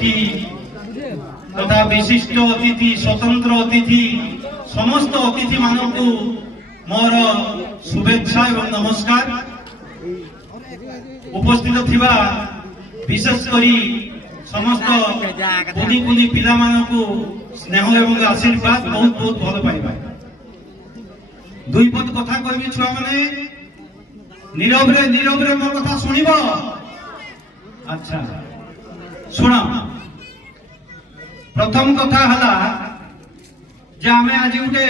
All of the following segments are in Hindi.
अतिथि तथा विशिष्ट अतिथि स्वतंत्र अतिथि समस्त अतिथि मानक मोर शुभेच्छा एवं नमस्कार। उपस्थित थिबा विशेषकर समस्त कुनी कुनी पिला मानकु स्नेह एवं आशीर्वाद बहुत बहुत भल पाइबा। दुई पद कथा कहबी छुआ माने नीरव रे मो कथा सुनिबो। अच्छा सुन, प्रथम कथा हला जे आमे आज उठे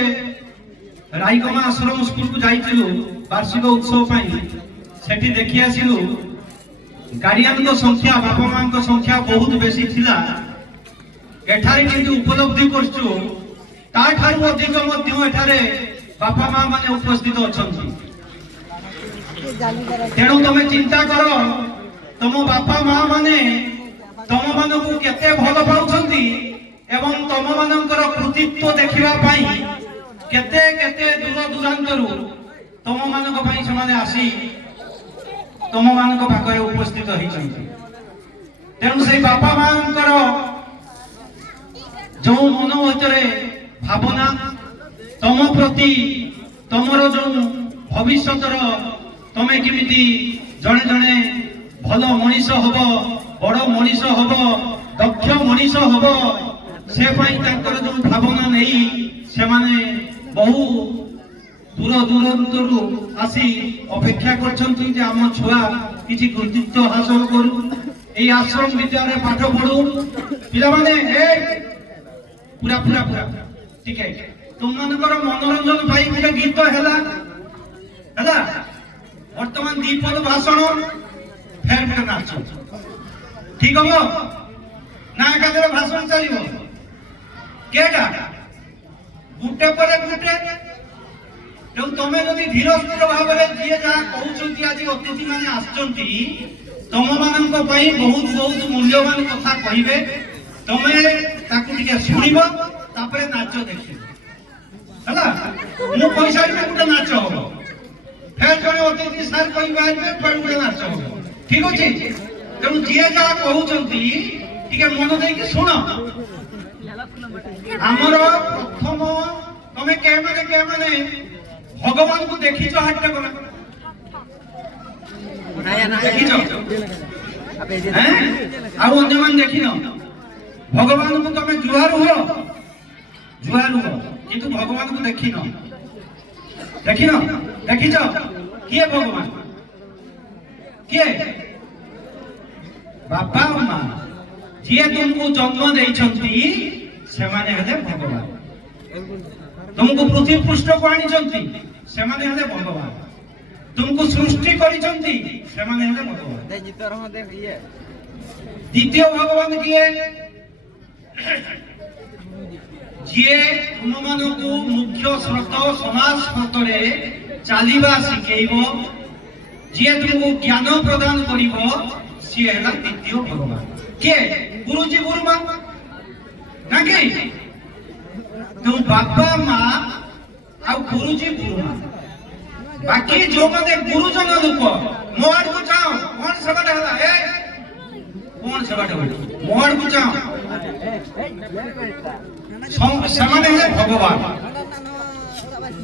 रायगमा आश्रम स्कूल को जाइथिलु वार्षिक उत्सव पाई। सेठी देखि आसिलु गार्डियन को संख्या बापा मां को संख्या बहुत बेसी थिला। एठारे किंतु उपलब्धि करछु ता ठारू अधिक मध्य एठारे बापा मां माने उपस्थित अछंती। तेणु तमे चिंता करो तम बापा मां माने तम मानकु केते भल पाउछंती एवं तम मानकर कृतित्व देखिबा पाई केते केते दूर दूरांतरु तम मानक पाई समाने आसी तम मानक पाखरे उपस्थित होइछंती। तेणु से बापा मानकर जो मन भीतरे भावना तम प्रति तमर जो भविष्यतर तमे किमिति जणे जणे भल मनीष हब बड़ मनीष हब दक्ष मनीष हब से पाई तांकर जो भावना नहीं से माने बहु दूर दूरांतरु आसी अपेक्षा करछंती जे आम छुआ किछि कृतित्व हासिल करू एई आश्रम विद्यालय पाठ पढू पिला माने ए पूरा पूरा पूरा ठीक है तुम मानकर मनोरंजन पाई गोटे गीत हैला हैला वर्तमान दीपद भाषण फेर गोटे नाच ठीक हम ना एकादरे भाषण चलिबो केटा गुटे पर गुटे जो तमे जदि धीर स्थिर भाव में जी जहाँ कहते आज अतिथि मैंने आसचंती तम मानक बहुत बहुत मूल्यवान कथा कहे तमे ताकू टिके सुनिबो तापरे नाच देखिबो हला मु पैसा रे गोटे नाच हो फेर जने अतिथि सार कहि बाइबे फेर गोटे नाच हो ठीक अछि। तेणु जी जहाँ कहते टिके मन देकी सुन आमर प्रथम तमे के माने भगवान को देखिछ हाट को देखिछ आउ अन्य मान देखिन भगवान को तमे जुहार हो किंतु भगवान को देखिन देखिछ किए भगवान किए बापा मां जी तुमको जन्म देइछंती से माने हले भगवान तुमको पृथ्वी पृष्ठ को आनिछंती से माने हले भगवान तुमको सृष्टि करिछंती से माने हले भगवान। द्वितीय भगवान किए जे तुम मानकु मुख्य स्रोत समाज स्रोत रे चालीबा सिखेइबो जे तुमको ज्ञान प्रदान करिवो से हला द्वितीय भगवान के गुरुजी गुरुमा नाकी तो बापा मां आ गुरुजी गुरुमा बाकी जो माने गुरुजन लोक मोहर को जाओ कौन सेवा हला ए कौन सेवा मोहर को जाओ समाने है भगवान।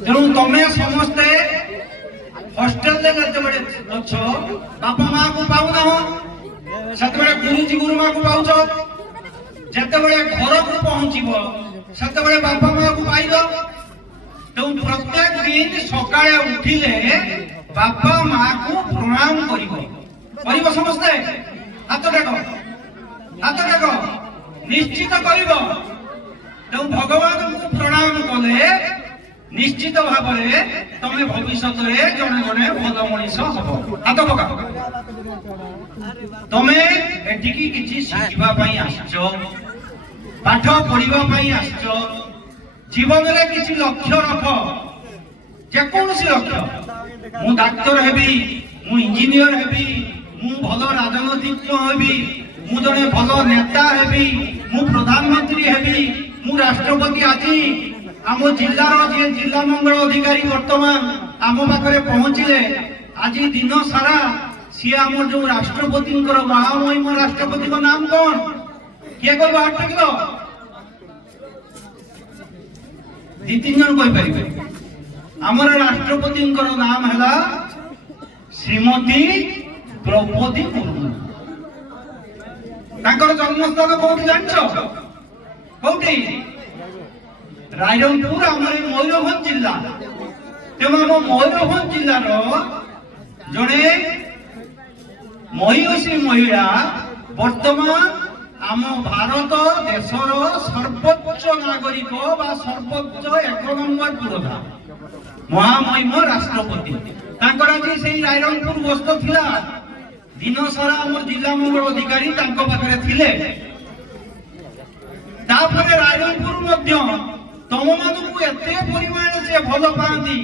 तेणु तमे समस्ते हॉस्टेल ले गते बड़े अच्छो बापा मां को पाउ ना हो सते बड़े गुरुजी गुरुमा को पाउछ जते बड़े घर को पहुंचीबो सते बड़े बापा मां को पाइबो। तो प्रत्येक दिन सकाळे उठिले बापा मां को प्रणाम करिबो समस्ते हाथ देखो निश्चित करिबो। तो भगवान को प्रणाम कले निश्चित भाव में तमे भविष्य रे जने जने भल मनीष हबो हाथ पका तमे एटिकी किछि शिखिबा पई आछो पाठ पढिबा पई आछो जीवन रे किछि लक्ष्य रख जे कोनसी लक्ष्य मु डाक्टर हेबी मु इंजीनियर हेबी मु भल राजनीतिज्ञ हेबी मु जने भल नेता हेबी मु प्रधानमंत्री हेबी मु राष्ट्रपति आज आम जिलार जे जिला मंगल अधिकारी वर्तमान आम पाखरे पहुंचले आज दिन सारा सी आम जो राष्ट्रपति महामहिम राष्ट्रपति नाम कौन किए कहब हाथ टेकिल दी तीन जन कही पारे आमर राष्ट्रपति नाम है श्रीमती द्रौपदी मुर्मू जन्मस्थान कौटी जान कौटी रायरंगपुर आम मयूरभंज जिला तेणु आम मयूरभंज जिलार जड़े महिषी महिला वर्तमान आम भारत देशर सर्वोच्च नागरिक बा सर्वोच्च 1 नंबर पुरोधा महामहिम राष्ट्रपति आज से रायरंगपुर गस्त थिला दिन सारा आम जिला मंगल अधिकारी पाखे थिले रायरंगपुर तुम मानू एत परिमाण से भल पाती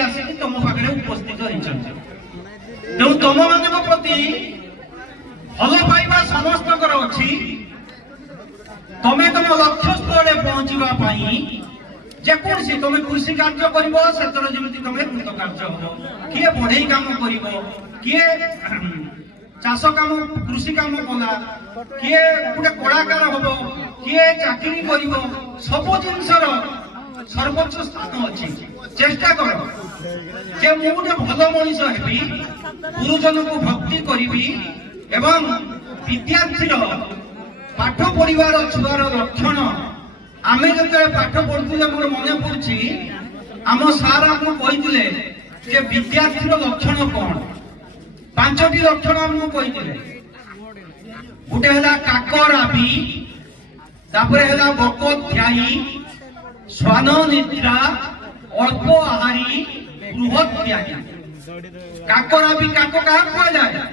आसिक तुम पाखे उपस्थित होती तेणु तुम मान प्रति भल पाइबा समस्त अच्छी तुम्हें तुम लक्ष्य स्थल पहुंचापी जेकोसी तुम कृषि कार्य कर तुम कृत कार्य हम किए बढ़ई कम कर किए चाष काम कृषि कम कला किए गोटे कलाकार हम किए चाकरी कर सब जिनसर सर्वोच्च स्थान अच्छी चेष्टा कर जे मु गोटे भल मनीष हेबी गुरुजन को भक्ति करी एवं विद्यार्थी पाठ पढ़ार छुआर लक्षण आमे जब पाठ पढ़ुले मोर मन पड़ी आम सार आमको कही विद्यार्थी लक्षण कौन 5टी लक्षण आमको कही गोटे है काकराबी बकोध्यायी स्वान निद्रा अल्प आहारी बृहत त्यागी काकराबी काक क्या कह जाए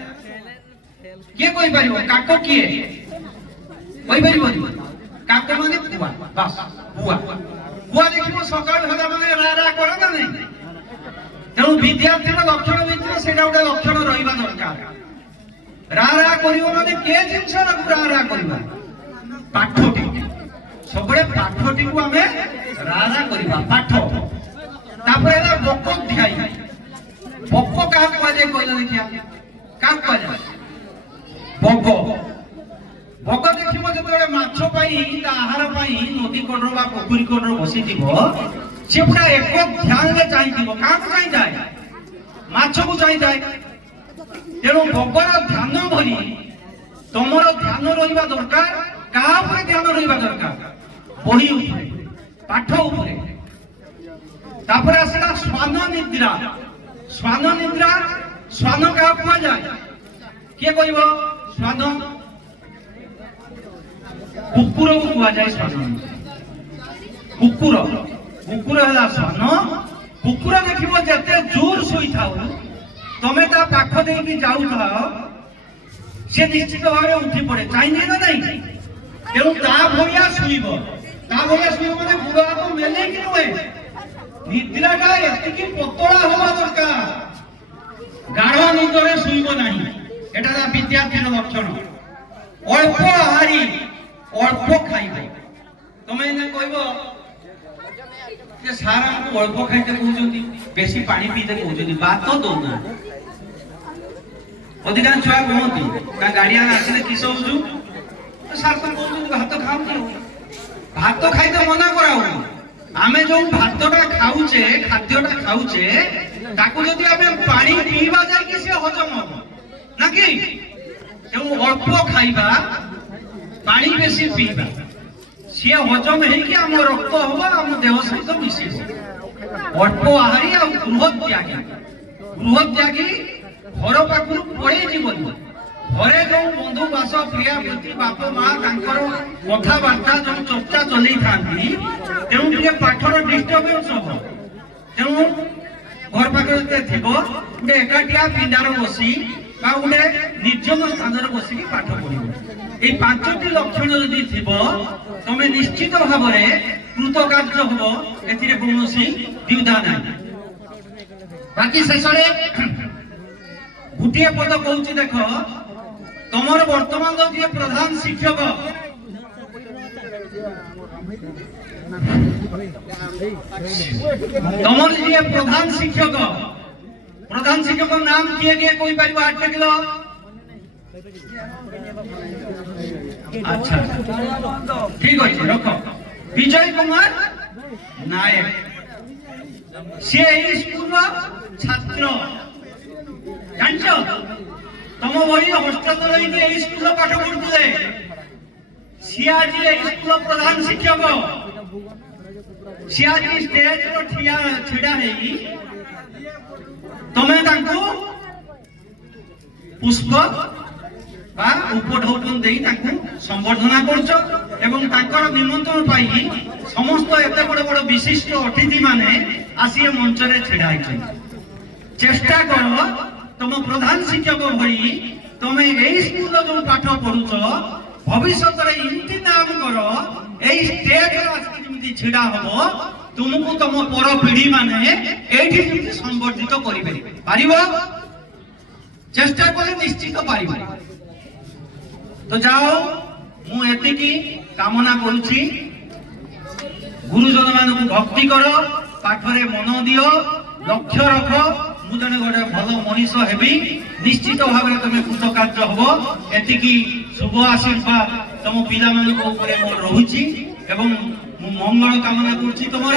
किए कही पार काक किए कही पार काक माने बुआ बस बुआ बुआ देखो सकाल होला माने रा रा करे ना नहीं तेणु विद्यार्थी लक्षण भितर से गोटे लक्षण रहा दरकार रा रा करियो माने के जिनस रा रा करबा पाठटी सबले पाठटी को हमें रा रा करबा पाठ तापर एला बकोध्यायी बक का कह जाए कहला देखिया का कह जाए बक बक देखिबो जतबे माछ पाई ता आहार पाई नदी कोडर बा पोखरी कोडर बसी दिबो से पूरा एक ध्यान रे चाहि दिबो का चाहि जाय माछ को चाहि जाय तेरो बकर ध्यान भरी तमरो ध्यान रहिबा दरकार का ऊपर ध्यान रहिबा दरकार बही ऊपर पाठ ऊपर तापर आसला स्वान निद्रा स्वान का कह जाय के कहबो स्वान कुकुर को कह जाए स्वान कुकुर कुकुर है स्वान कुकुर देखिब जिते जोर शोई था तुम ता पाख दे जाऊ सी निश्चित भाव उठी पड़े चाहिए ना नहीं तेणु ता भाया शुभ मैंने बुढ़ा तो मेले कि नुहे निद्राटा एति पतला हवा दरकार गाढ़ निदरे शुब ना एटा विद्यार्थी लक्षण अल्प आहारी अल्प खाइब तुम कह सार आमको अल्प खाइते कहते बेसी पानी पीते कहते बात तो दौना अधिकांश छुआ कहती गाड़िया आसले किस बुझु सार तो कहते भात खाऊ भात खाइते मना कराऊ आमे जो भातटा खाऊचे खाद्यटा खाऊचे ताकू जदि आमे पानी पीवा जाय कि से हजम हो ना कि तेणु अल्प खाइबा पानी बेसी पीवा सी हजम है आम रक्त हम आम देह सहित मिसे अल्प आहारी आ बृहत त्यागी घर पाखु पड़े जीवन घरे जो बंधु बास प्रिया प्रति बाप माँ कथबार्ता जो चर्चा चल तेणु पाठर डिस्टर्बेन्स हम तेणु घर पाखे थी गोटे एकाटिया पिंडार बसी गोटे निर्जन स्थान बसिक पाठ पढ़ ये 5टी लक्षण यदि थी तुम निश्चित भाव कृतकार्य हम कौन द्विधा ना बाकी शेष गोटे पद कहूँ देख तुम वर्तमान जी प्रधान शिक्षक तुम जी प्रधान शिक्षक नाम किए किए कोई पार हाथ टेकिल আচ্ছা ঠিক আছে রখ বিজয় কুমার নায়ক সে এই স্কুল ছাত্র জানছ তম ভଳି হোস্টেল রইকি এই স্কুল পাঠ পড়ুলে সে আজ এই স্কুল প্রধান শিক্ষক সে আজ স্টেজ ছিড়া হেই তুমি তাଙ୍କୁ পুষ্প বা উপঢৌকন দেই তাଙ୍କୁ সম্বর্ধনা করছ এবং তাଙ୍କର নিমন্ত্রণ পাই সমস্ত এত বড় বড় বিশিষ্ট অতিথি মানে আসি মঞ্চরে ছিড়া হইছেন চেষ্টা কর তোম প্রধান শিক্ষক ভଳି তুমি এই স্কুল যে পাঠ পড়ুছ ভবিষ্যতের এমতি নাম কর এই স্টেজ আসি যেমতি ছিড়া হব तुमको तुम पर पीढ़ी माने एठी संबर्धित करिवे पारिबो चेष्टा करे निश्चित पारिबो तो जाओ मु एतिकी कामना करूची गुरुजन मानकु भक्ति करो पाठरे मन दियो लक्ष्य रख मु जने गोटे भलो मनीष हेबी निश्चित भाव तुम कृतकार्य हबो एतिकी शुभ आशीर्वाद तुम पिला मानक ऊपर मोर रहुची एवं मंगल कामना करছি তোমার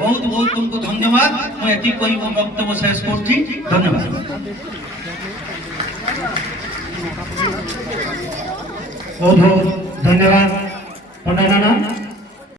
बहुत बहुत तुमको धन्यवाद मैं एति करी मो वक्तव्य शेष करছি धन्यवाद बहुत बहुत धन्यवाद पंडा नाना।